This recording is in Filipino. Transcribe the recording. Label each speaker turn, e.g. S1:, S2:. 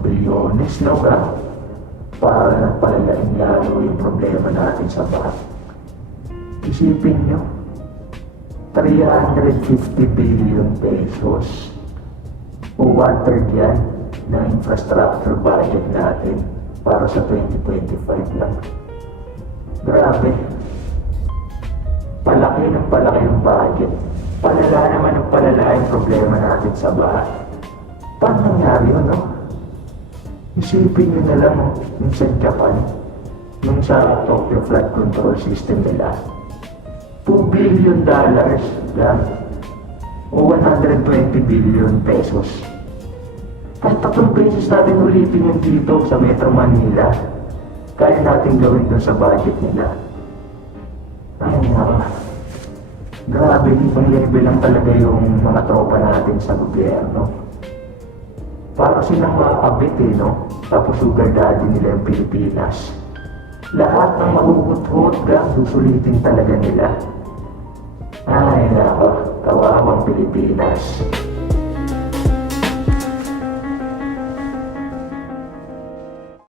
S1: bilyones, no ba? Para na palalain lalo yung problema natin sa baha. Isipin nyo, 350 billion pesos o one-third yan ng infrastructure budget natin para sa 2025 lang. Grabe. Palaki ng palaki yung budget. Palala naman ang palala yung problema natin sa bahay. Paano nangyari yun, no? Isipin nyo na lang yung sa Japan, yung sa Tokyo Flood Control System nila. 2 billion dollars lang o 120 billion pesos. Kahit tatlong beses natin ulitin yung dito sa Metro Manila, kaya natin gawin doon sa budget nila. Ay, nga. Grabe, ibang level lang talaga yung mga tropa natin sa gobyerno. Para silang makakabit eh, no? Tapos sugar daddy nila yung Pilipinas. Lahat ng maguguthot lang, susulitin talaga nila. Ay, nako, kawawang Pilipinas.